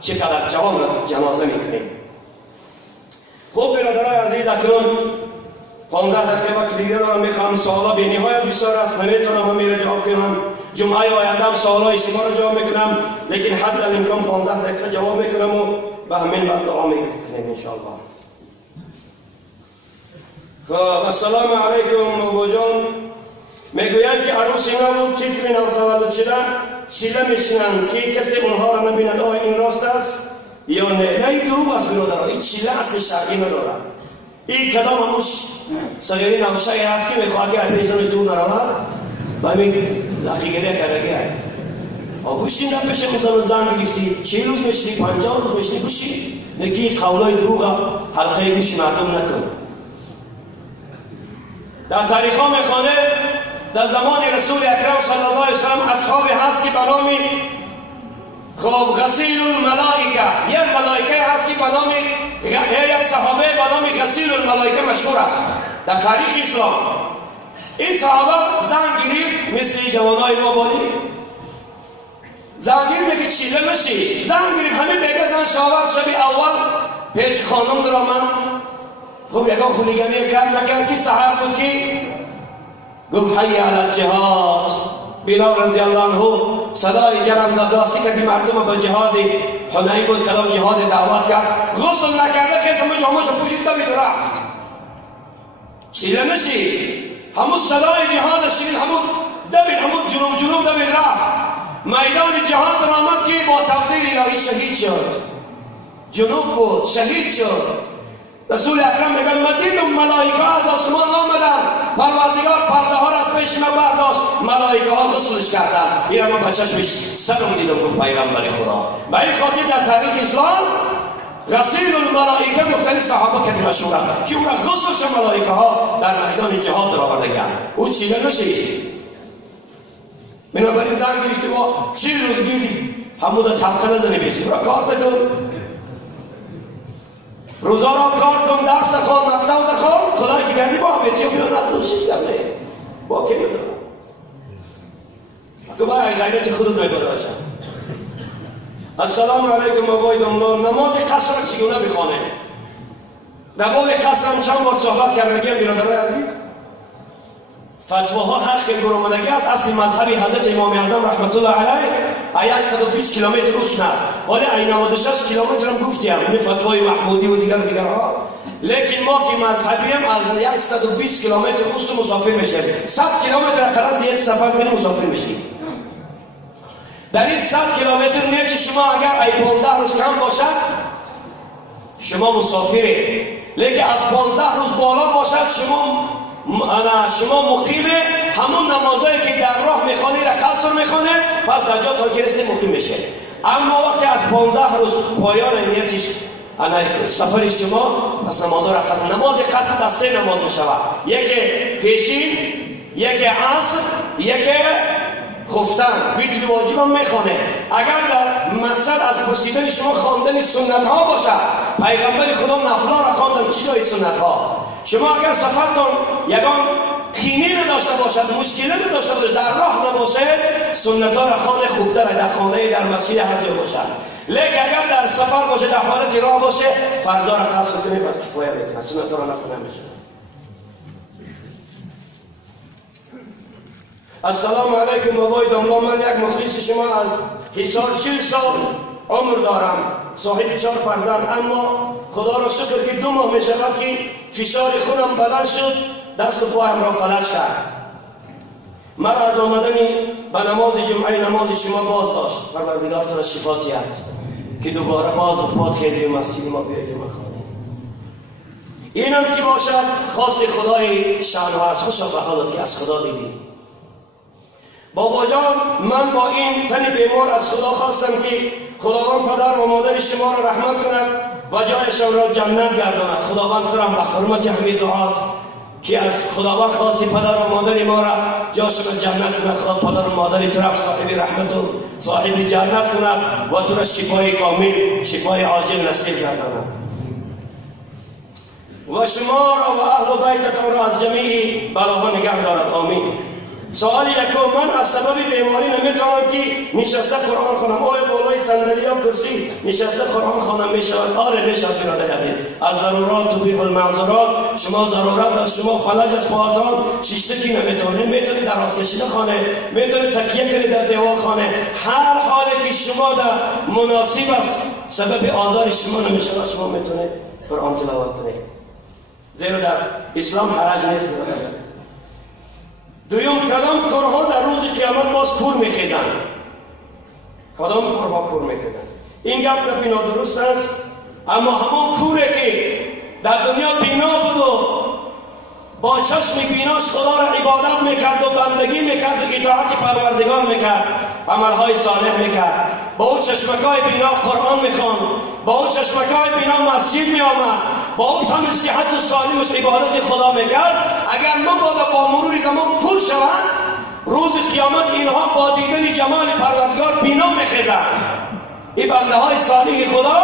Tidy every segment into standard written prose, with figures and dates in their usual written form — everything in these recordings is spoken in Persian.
چقدر جوان جنازه میکنیم. خوب برادرای عزیز، اکنون 15 دقیقه وقت دیگر را میخوام. سوالا به نهایت بسیار است، نمیتونم همه را جواب کنم. جمعه آینده سوالای شما را جواب میکنم، لیکن حد الامکان 15 دقیقه جواب میکنم و به همین بعد دعا میکنیم ان شاء الله. خب السلام علیکم بابا جان. میگویند که عروسی نو طفل نوتولد شده شیله میشنند که کسی اونها را نبیند. آیا این راست است یا نه؟ نه، این دروغ است برادران. این شیله اصل شرعی ندارد. این کدام هموش صغیری نوشایی است که میخواهد که علیزان دور نرود و همین لقیگری کردگی هست. بوشی نپشه مثلا زن گرفتی 40 روز میشنی 50 روز میشنی بوشی نکی قولای دروغ حلقه گوشی مردم نکن. در تاریخ ها میخوانه در زمان رسول اکرم صلی الله علیه وسلم اصحابی هست که به نام خب غسیل الملائکه، یک ملائکه هست که به نام یک صحابه به نام غسیل الملائکه مشهور است در تاریخ اسلام. این صحابه زن گرفت مثل جوانای ما بانی زن گرفت که چیله نشی، زن گرفت همین بگه زن شاور شبی اول پیش خانم در آمد. خب یکا خولیگانی کرد نکرد که سحر بود که گفت حی علی الجهاد. بلال رضی الله عنه صدای گرم داداستی که مردم به جهاد حنین بود کلام جهاد دعوت کرد. غسل نکرده که همه جامعش پوشید دوید رفت. چیله نشی همون صدای جهاد شیل همون دوید همون جنوب دوید رفت. میدان جهاد در آمد که با تقدیر الهی شهید شد. جنوب بود شهید شد. رسول اکرم میگن من دیدم ملائکه از آسمان آمدن، پروردگار پرده ها را از پیش من برداشت، ملائکه ها غسلش کردن. این را من به چشمش سرم دیدم گفت پیغمبر خدا. به این خاطر در تاریخ اسلام غسیل الملائکه گفتن صحابه که مشهوره که اون غسلش ملائکه ها در میدان جهاد در آوردگان. او چیله نشید. بنابراین زن گرفتی ما 40 روز گیری همون از حلقه نزنی بیسی برا کار تکن، روزا را کار کن، درس نخوان، مکتب نخوان، خدای که گردی با بیتی و بیان از دوشش کرده با که میدونم اگه باید غیرت خودت میبراشم. السلام علیکم بابای دامدار. نماز قصر را چگونه بخوانه؟ در باب قصر هم چند بار صحبت کردگی هم بیرادرهای عزیز. فتواها هر خیلی برامدگی است. اصل مذهبی حضرت امام اعظم رحمت الله علیه 120 کیلومتر روشن است، ولی این 96 کیلومتر هم گفتیم این فتوای محمودی و دیگرها. لیکن ما که مذهبی هم از 120 کیلومتر روز مسافر میشیم. 100 کیلومتر خلاص یک سفر کنیم مسافر میشیم. در این 100 کیلومتر نه که شما اگر ای 15 روز کم باشد شما مسافری، لیکن از 15 روز بالا باشد شما مقیمه. همون نمازایی که در راه میخوانی را قصر میخوانه، پس در جا تا که رسید مقیم میشه. اما وقتی از 15 روز پایان نیتش سفر شما، پس نمازها را قصر. نماز قصر از 3 نماز میشود، یکی پیشین، یکی عصر، یکی خفتن. ویتر واجب هم میخوانه. اگر در مقصد از پرسیدن شما خواندن سنت ها باشد، پیغمبر خدا نفلا را خواندن چی جای سنت ها. شما اگر سفرتون یگان کینه نداشته باشد، مشکلی نداشته باشد، در راه نباشد، سنت ها را خوانه خوبتر در خانه در مسجد هر جا باشد. لیکن اگر در سفر باشه، در حالت راه باشه، فرضا را قصر کنه بس کفایه میکنه، سنت ها را نخونه میشه. السلام علیکم بابای داملا. من یک مخلص شما از حسار 40 سال عمر دارم، صاحب 4 فرزند، اما خدا را شکر که 2 ماه می شود که فشار خونم بلند شد، دست و پایم را فلج کرد. مرا از آمدن به نماز جمعه نماز شما باز داشت. پروردگار تو را شفا دهد که دوباره باز و پاد خیزی مسجد ما بیایی جمعه خانه. اینم که باشد خواست خدای شأنه است. خوشا به حالت که از خدا دیدی. بابا جان، من با این تن بیمار از خدا خواستم که خداوند پدر و مادر شما را رحمت کند و جایشان را جنت گرداند. خداوند تو را به حرمت همین دعات که از خداوند خواستی پدر و مادر ما را جاشان را جنت کند. خدا پدر و مادر تو را صاحب رحمت و صاحب جنت کند و تو را شفای کامل، شفای عاجل نصیب گرداند و شما را و اهل بیتتان را از جمیع بلاها نگه دارد. آمین. سوال یکم، من از سبب بیماری نمیتونم که نشسته قرآن خوانم. آیا بالای صندلی یا کرسی نشسته قرآن خوانم میشود؟ آره میشود برادر عزیز. از ضرورات تبیح المعذورات. شما ضرورت از شما فلج از پاهاتان شیشتکی نمیتونه، میتونی در راست کشیده خانه، میتونی تکیه کنی در دیوار خانه. هر حالی که شما در مناسب است سبب آزار شما نمیشود، شما میتونید قرآن تلاوت کنید، زیرا در اسلام حرج نیست برادر عزیز. دویم، کدام کارها در روز قیامت باز کور میخیزند؟ کدام کارها کور میخیزند؟ این گپ نادرست است، اما همون کوره که در دنیا بینا بود و با چشم بیناش خدا را عبادت میکرد و بندگی میکرد و اطاعت پروردگار میکرد، عملهای صالح میکرد، با او چشمکای بینا قرآن میخواند، با او چشمکای بینا مسجد میآمد، با او تن صحت و سالمش عبادت خدا میکرد. اگر مبادا با مرور زمان کور شوند، روز قیامت اینها با دیدن جمال پروردگار بینا میخیزند. این بنده های صالح خدا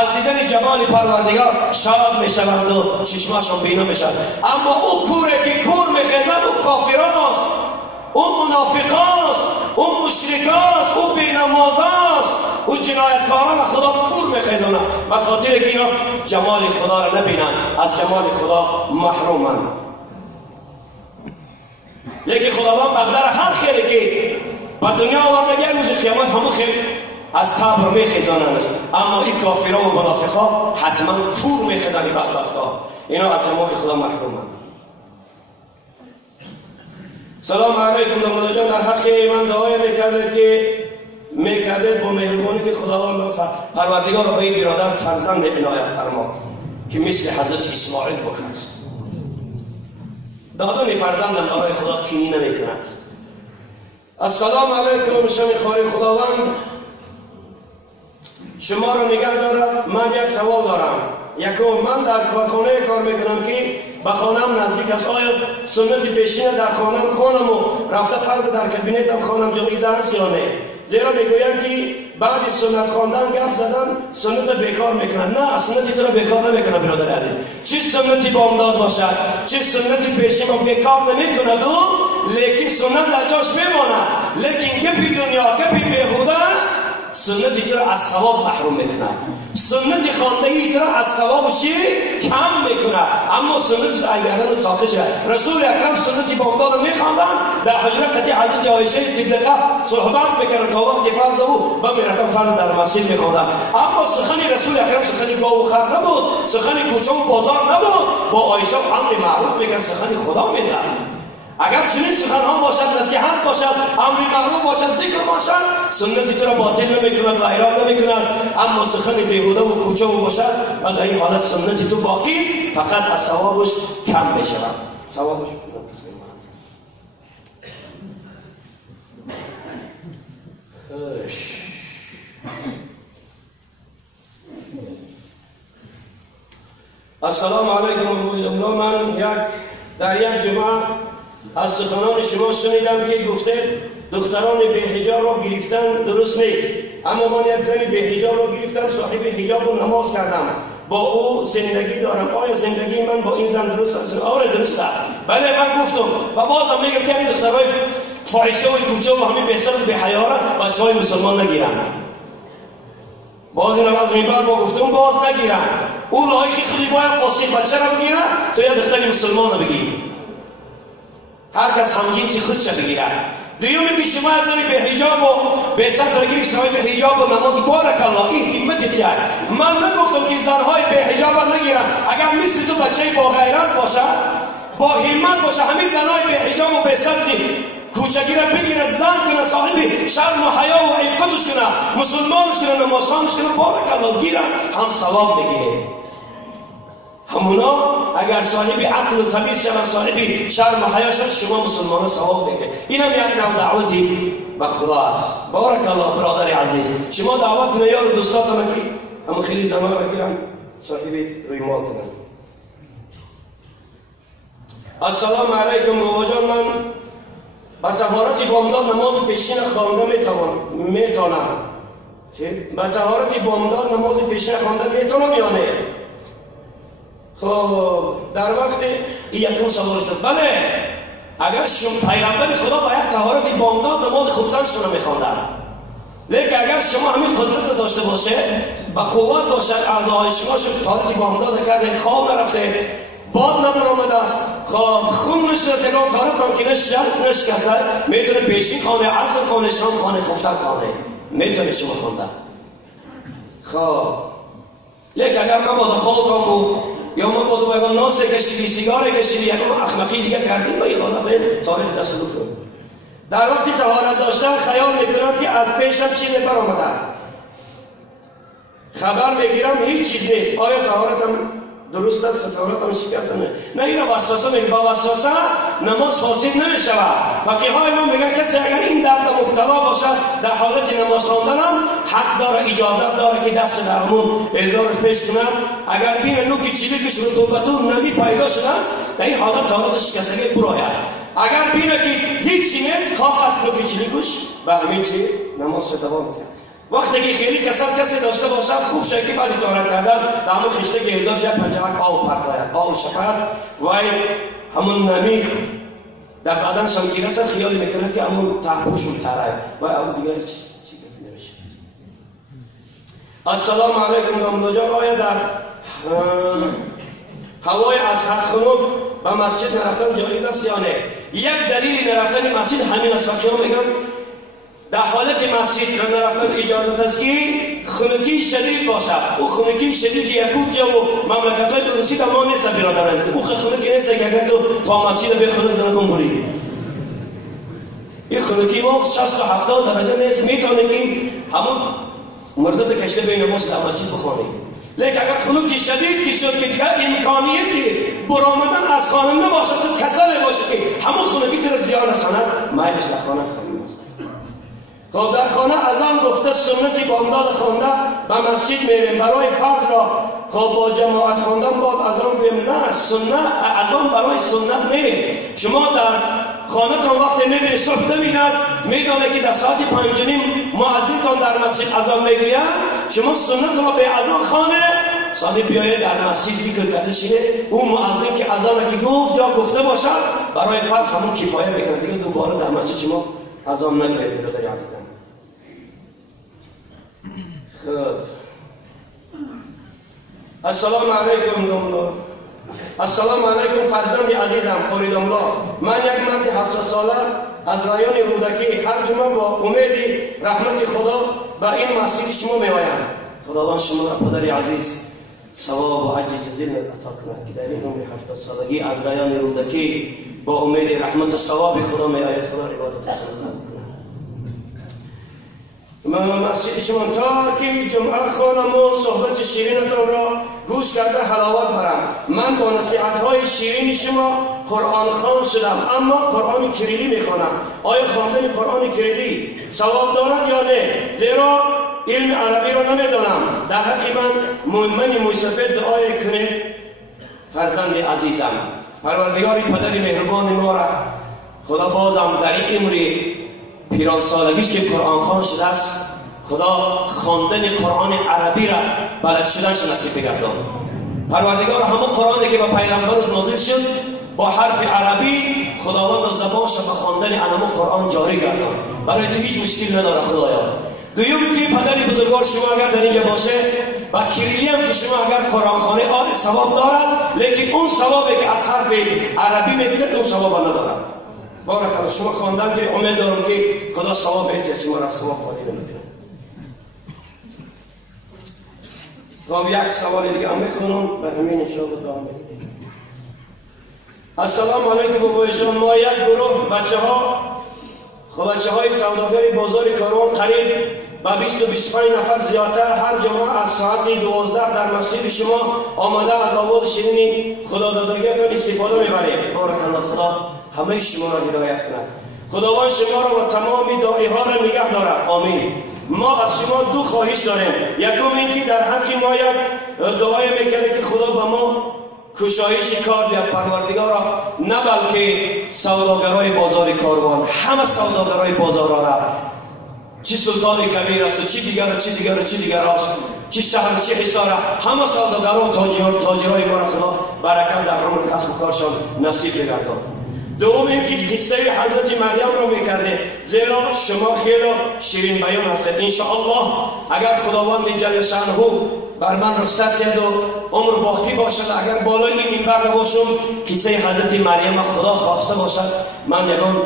از دیدن جمال پروردگار شاد میشوند و چشماشون بینا میشوند. اما او کوره که کور میخیزند او کافران است، او منافقان است، او مشرکان است، او بینماز است، او جنایتکاران خدا کور میخیزند، به خاطر که اینا جمال خدا را نبینند، از جمال خدا محرومند. لیکن خداوند بنده را هر خیلی که به دنیا آورده یک روز قیامت همون خیلی از قبر میخیزانند، اما این کافران و منافقان حتما کور میخیزند. این بدبختان اینا از جمال خدا محرومند. سلام علیکم داماد جان، در حق من دعای میکردید با مهربانی که خداوند پروردگار را به این برادر فرزند عنایت فرما که مثل حضرت اسماعیل باشد. دادن فرزندم برای خدا کینی نمی کند. السلام علیکم شما خواهر خداوند شما را نگه دارد. من یک سوال دارم. یکم، من در کارخانه کار میکنم که به خانم نزدیک است. آیا سنت پیشین در خانم خوانم و رفته فرد در کابینتم خوانم جایز است یا نه؟ زیرا میگویم که بعد سنت خواندن گپ زدن سنت بیکار میکنن. نه، سنتی تو را بیکار نمیکنه برادر عزیز. چه سنتی بامداد باشد، چه سنتی پیشین با بیکار نمیکند و لیکن سنت در جاش میماند. لیکن گپی دنیا، گپی بیهوده سنتی تو را از ثواب محروم میکنه. سنت خواندگی تو را از ثوابش کم میکنه. اما سنت اگران ساخته شد. رسول اکرم سنتی بامداد میخواندن، در حجرت حضرت عایشه صدیقه صحبت میکردن تا وقتی فرض او بمیرتن فرض در مسجد میخواندن. اما سخن رسول اکرم سخن گاو و خر نبود، سخن کوچه و بازار نبود. با عایشه امر معروف میکرد، سخن خدا میکرد. اگر چنین سخنها باشد، نصیحت باشد، امر معروف باشد، ذکر باشد، سنتی تو را باطل نمیکند و ایراد نمیکند. اما سخن بیهوده و کوچه و باشد و در این حالت سنتی تو باقی، فقط از ثوابش کم میشود. ثوابش السلام علیکم و من در یک جمعه از سخنان شما شنیدم که گفته دختران بی حجاب را گرفتن درست نیست. اما من یک زن بی حجاب را گرفتم، صاحب حجاب و نماز کردم، با او زندگی دارم. آیا زندگی من با این زن درست است؟ آره درست است. بله من گفتم و بازم میگم که این دخترای فاحشه و کوچه و همین بهتر به حیا را بچه‌های مسلمان نگیرن. باز این از منبر با گفتم باز نگیرن. اون راهی که خودی باید فاسق بچه را بگیرن تو یا دختر مسلمان را بگیر. هر کس همجنس خودش بگیرد. دیومی که شما از زنی به حجاب و به سطر گیرش های به حجاب و نماز بارک الله این همت کرد. من نگفتم که زنهای به حجاب نگیرن. اگر مثل تو بچه با غیرت باشه، با همت باشه، همین زنهای به حجاب و به سطر کوچگی را بگیره، زن کنه، صاحب شرم و حیا و عفتش کنه، مسلمانش کنه، نمازخوانش کنه، بارک الله گیرن، هم ثواب میگیره. همونا اگر صاحب عقل و تمیز شدن، صاحب شرم و حیا شد، شما مسلمان ثواب میگیره. این هم یک نوع دعوتی به خدا است. بارک الله برادر عزیز. شما دعوت کنه یار دوستاتون که هم خیلی زمان را گیرن صاحب ریمال کنن. السلام علیکم بابا جان، من با طهارت بامداد نماز پیشین خوانده میتونم. با طهارت بامداد نماز پیشین خوانده میتونم یا نه؟ خب در وقت یکم سوالش است. بله اگر شما پیغمبر خدا باید طهارت بامداد نماز خفتنشون رو میخواندن، لیکن اگر شما همین قدرت داشته باشه و قوت باشه اعضای شما شد طهارت بامداد کرده، خواب نرفته، باد نبرآمده است، خون نشده تکان طهارت که نشکسته، میتونه پیشین خانه، عصر خانه، شام خانه، خفتن خانه میتونه شما خوندن. خب لیکن اگر من باید خواب بود یا من باید ناسه کشیدی، سیگار کشیدی، یکم اخمقی دیگه کردیم و یه حالت طهارت دست بکن. در وقتی طهارت داشتن خیال میکنم که از پیشم چیزی برآمده است، خبر میگیرم هیچ چیز نیست، آیا طهارتم درست است و طهارتم شکست نه این را وسوسه میگه، با وسوسه نماز فاسد نمیشود. فقیهای ما میگن کسی اگر این درد مبتلا باشد در حالت نماز خواندن هم حق داره، اجازت داره که دست در همون اعذارش پیش کنند. اگر بین نوک چیلیکش رطوبت نمی پیدا شده است در این حالت طهارت شکستگی براید. اگر بینه که هیچی نیست خواب است نوک چیلیکش به همین چی نماز دوام کرد. وقتی که خیلی کسی داشته باشد خوب شد که بعد طهارت کردن در همون خشته که اعزاش یک پنجهک آب پرتاید، آب شفر و همون نمی در بدنشان که رسد خیال میکند که همون تحبوشون تره و همون دیگر چیزی نمیشه. السلام علیکم دامدو جان، آیا در هوای از حد خنک به مسجد نرفتن جایز است یا نه؟ یک دلیل نرفتن مسجد همین است که میگم در حالت مسجد را نرفتن اجازه است که خنکی شدید باشد. او خنکی شدید یکوتیا و مملکت‌های روسی در ما نیست برادران، او خنکی نیست که اگر تو تا مسجد به خنک زنکن بری. این خنکی ما 60 تا 70 درجه نیست، میتونه که همون مردد کشته بین نماز در مسجد بخوانه. لیکن اگر خنکی شدید که شد که دیگر امکانیتی برآمدن از خانه نباشد، کسل باشه که همون خنکی تو زیان رساند، میلش در خانه خواهیم است. خب در خانه اذان گفته سنتی بامداد خونده به مسجد میریم، برای فرض را خب با جماعت خواندن باز اذان گویم؟ نه، سنت اذان برای سنت نیست. شما در خانه تا وقتی میبینید صبح ببین است میدانه که در ساعت 5:30 مؤذن در مسجد اذان میگوید، شما سنت را به اذان خانه سالی بیایید در مسجد ذکر کرده شده، اون مؤذن که اذان که گفت یا گفته باشد برای فرض همون کفایه میکنه، دیگه دوباره در مسجد شما اذان نگوید. برادر عزیزم خب السلام علیکم داملا، السلام علیکم فرزند عزیزم قریداملا، من یک مرد 70 ساله از رایان رودکی هر جمعه با امید رحمت خدا به این مسجد شما میآیم. خداوند شما را پدر عزیز ثواب و اجر جزیل عطا کند که در این عمر 70 سالگی از رایان رودکی با امید رحمت ثواب خدا میآید. خدا عبادت شما کند. مسجد شما تا که جمعه خوانم و صحبت شیرینتان را گوش کرده حلاوت برم. من با نصیحت های شیرین شما قرآن خوان شدم، اما قرآن کلیدی میخوانم. آیا خواندن قرآن کلیدی ثواب دارد یا نه؟ زیرا علم عربی را نمیدانم. در حق من موسفید دعای کنید فرزند عزیزم. پروردگار پدر مهربان ما را خدا بازم در این عمری پیران سالگیش که قرآن خوان شده است، خدا خواندن قرآن عربی را بلد شدنش نصیب بگردان. پروردگار همون قرآنی که با پیغمبر نازل شد با حرف عربی خداوند زبانش به خواندن همون قرآن جاری گردان. برای تو هیچ مشکل نداره خدایا. دومی که پدر بزرگوار شما اگر در اینجا باشه با کلیلی هم که شما اگر قرآن خوانه ثواب دارد، لیکن اون ثوابی که از حرف عربی میگیرد اون ثواب ندارد. بارک الله، شما خواندن که امید دارم که خدا ثواب میده، شما را ثواب خواهی نمیکنه. خب یک سوال دیگه هم میخونم به همین انشاءالله دعا میکنیم. السلام علیکم بابایشان، ما یک گروه بچه های سوداگری بازار کارون قریب با 20 و 25 نفر زیادتر هر جمعه از ساعت 12 در مسجد شما آمده از آواز شیرین خدا دادگیتان استفاده میبریم. بارک الله، خدا همه شما را هدایت کند. خداوند شما را و تمام داعی ها را نگه دارد. آمین. ما از شما دو خواهش داریم. یکم اینکه در حق ما یک دعای میکنه که خدا به ما کشایش کار دهد پروردگارا، نه بلکه سوداگرای بازار کاروان، همه سوداگرای بازار را، چی سلطان کبیر است و چی دیگر است، چی شهر چی حصار، همه سوداگران و تاجرای ما را خدا برکت در عمر کسب و کارشان نصیب بگردان. دوم اینکه قصه حضرت مریم را میکرده، زیرا شما خیلی شیرین بیان هستید. انشاءالله اگر خداوند جل شأنه بر من رخصت کرد و عمر باقی باشد، اگر بالای این منبر باشم قصه حضرت مریم خدا خواسته باشد، من یکان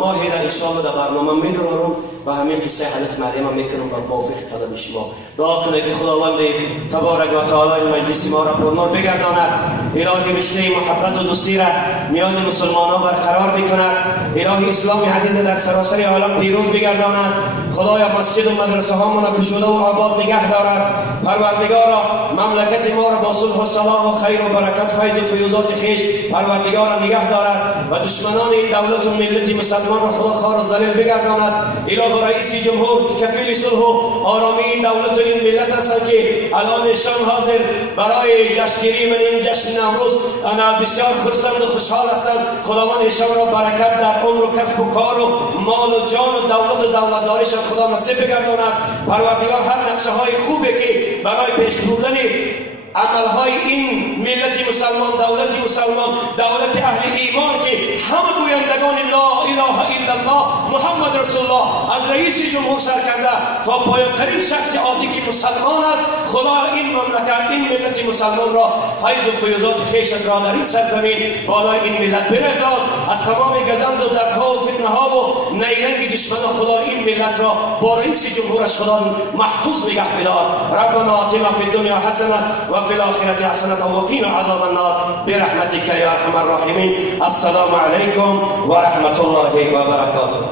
ماهی را انشاءالله در برنامه میگذارم و همین قصه حضرت مریم میکنم بر موافق طلب شما. دعا کنه که خداوند تبارک و تعالی این مجلس ما را پرنور بگرداند، الهی رشته محبت و دوستی را میان مسلمانان برقرار بکند، الهی اسلام عزیز در سراسر عالم پیروز بگرداند. خدایا مسجد و مدرسه ها را کشوده و آباد نگه دارد. پروردگارا مملکت ما را با صلح و صلاح و خیر و برکت فیض و فیوضات خویش پروردگارا نگه دارد و دشمنان این دولت و ملت مسلمان را خدا خوار و ذلیل بگرداند. الهی رئیس جمهور که کفیل صلح و آرامی این دولت و این ملت هستند که الان نشان حاضر برای جشنگیری من این جشن نوروز بسیار خرسند و خوشحال هستند. خداوند ایشان را برکت در عمر و کسب و کار و مال و جان و دولت و دولتداریشان خدا نصیب بگرداند. پروردگار هر نقشه های خوبی که برای پیش بردن عملهای این ملت مسلمان، دولت مسلمان، دولت اهل ایمان که همه گویندگان لا اله الا الله محمد رسول الله از رئیس جمهور سر کرده تا پایان‌ترین شخص عادی که مسلمان است، خدا این مملکت این ملت مسلمان را فیض و فیوضات خویش را در این سرزمین بالای این ملت برسان. از تمام گزند و دردها و فتنه ها و نیرنگ دشمنان خدا این ملت را با رئیس جمهورش خدا محفوظ نگه بدار. ربنا آتنا فی الدنیا حسنه و في الآخرة حسنة وقنا عذاب النار برحمتك يا أرحم الراحمين. السلام عليكم ورحمة الله وبركاته.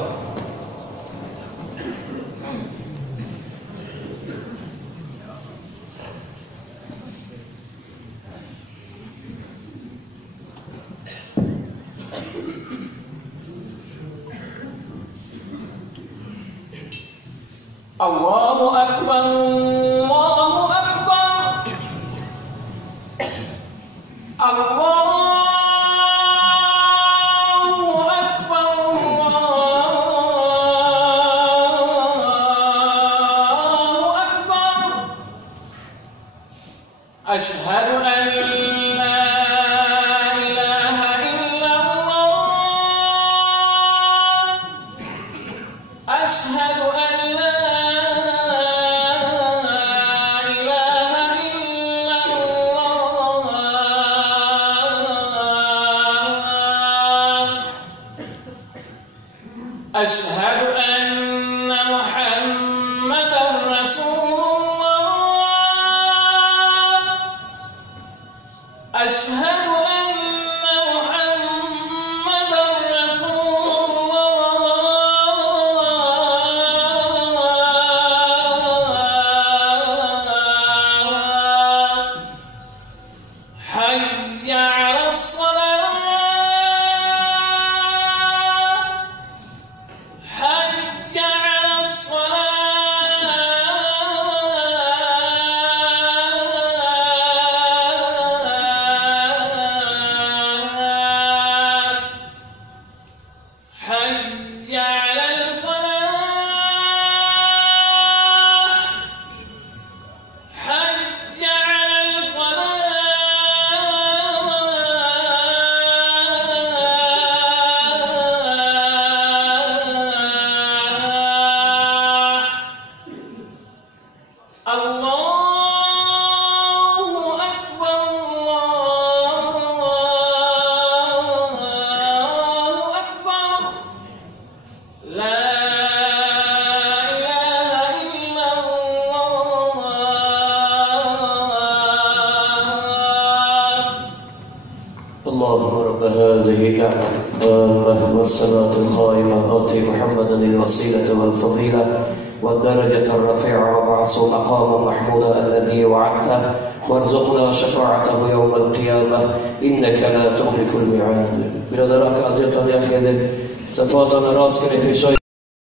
الله أكبر الله أكبر الله أشهد أن لا إله إلا الله أشهد أن لا إله إلا الله أشهد أن محمدا رسول أشهد أن محمدا رسول الله حي على الصلاة حي على الصلاة حي على الفلاح حي على الفلاح الله أكبر الله أكبر لا إله إلا الله اللهم رب هذه الدعوة والصلاة القائمة آت محمدا الوسيلة والفضيلة والدرجة الرفيعة وابعثه مقاما محمودا الذي وعدته وارزقنا شفاعته يوم القيامة إنك لا تخلف الميعاد. برادران که اذیت یا خیلی صفات نراز کنید پیشای